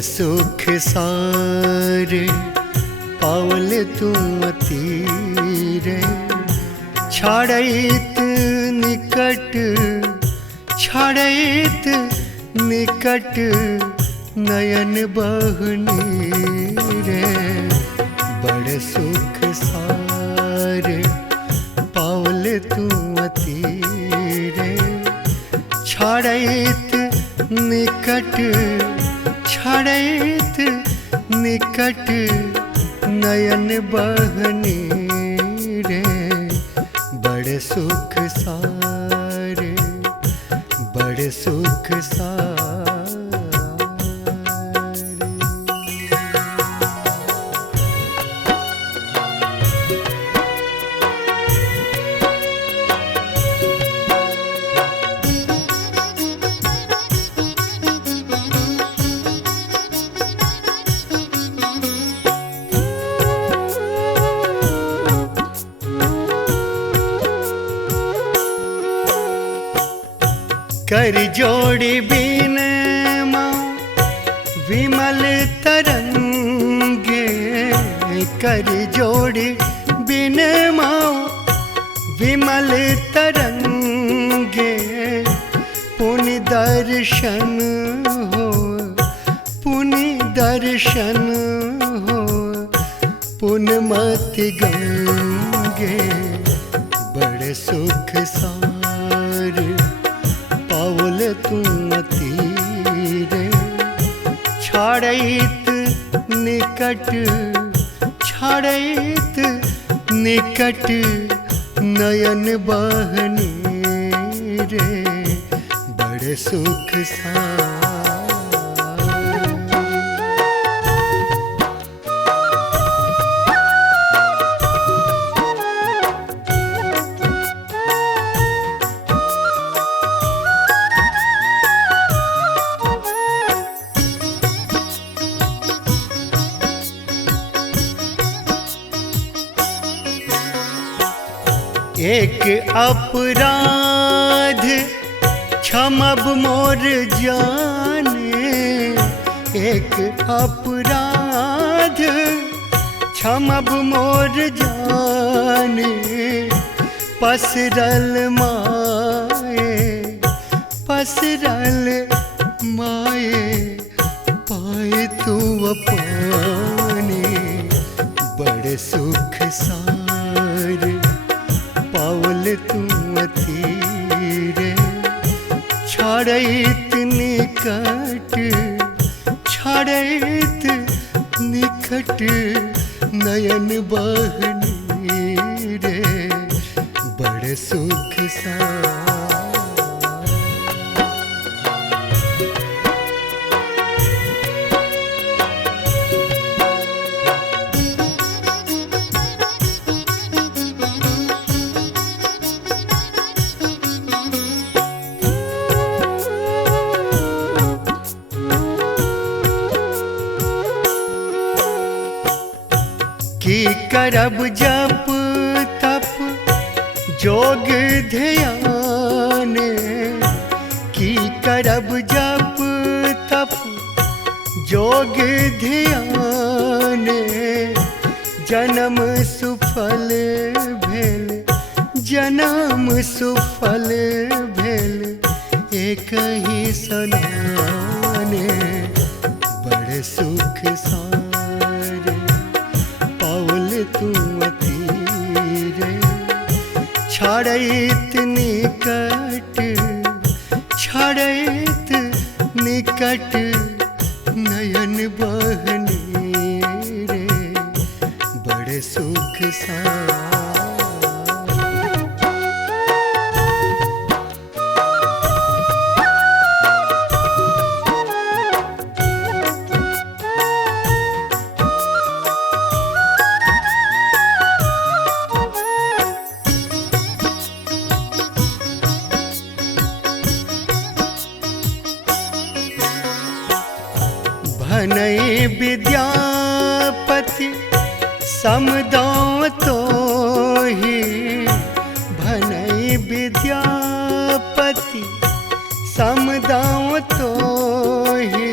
सुख सारे पावल तू अतीरे, छाड़ैत निकट छाड़ैत निकट नयन बहनी रे। बड़ सुख सारे पावल तू अतीरे, छाड़ैत निकट छाड़ैत निकट नयन बहनी रे। बड़ सुख सारे बड़ सुख सारे। कर जोड़ी बीन माँ विमल तरंगे, कर जोड़ी बीन माँ विमल तरंगे। पुण्य दर्शन हो पुण्य दर्शन हो पुण्यमति गंगे। बड़ सुख सारे पावल तू अतीरे, छाड़ैत निकट छाड़ैत निकट नयन बहनी रे। बड़ सुख सारे। एक अपराध क्षमब मोर जाने, एक अपराध क्षमब मोर जाने। पसरल माए पसरल माए पाए तू अपने। बड़ सुख सारे पावल तू अतीरे, छाड़ैत निकट छाड़ैत निकट नयन बहनी रे। बड़ सुख सारे। की करब जप तप जोग ध्यान, की करब जप तप जोग ध्यान। जन्म सुफल भेल जन्म सुफल भेल एक ही सनाने। बड़ सुख सारे पावल तू अतीरे, छाड़ैत निकट छाड़ैत निकट नयन बहनी रे। बड़ सुख सारे। भनई विद्यापति समदौ तोहि, भनई विद्यापति समदौ तोहि।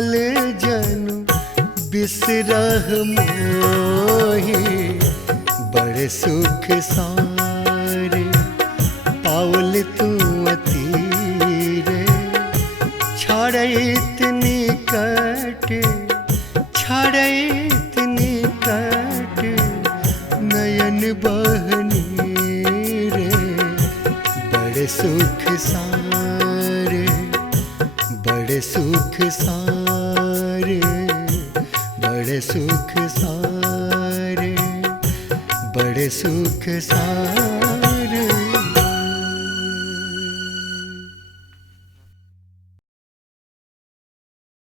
काल जनु बिसरह मोहि, बड़े सुख सारे पावल तू अतीरे। छाड़ैत निकट छाड़ैत निकट नयन बहनी रे, बड़े सुख सारे बड़े सुख सारे बड़े सुख सारे बड़े सुख सारे।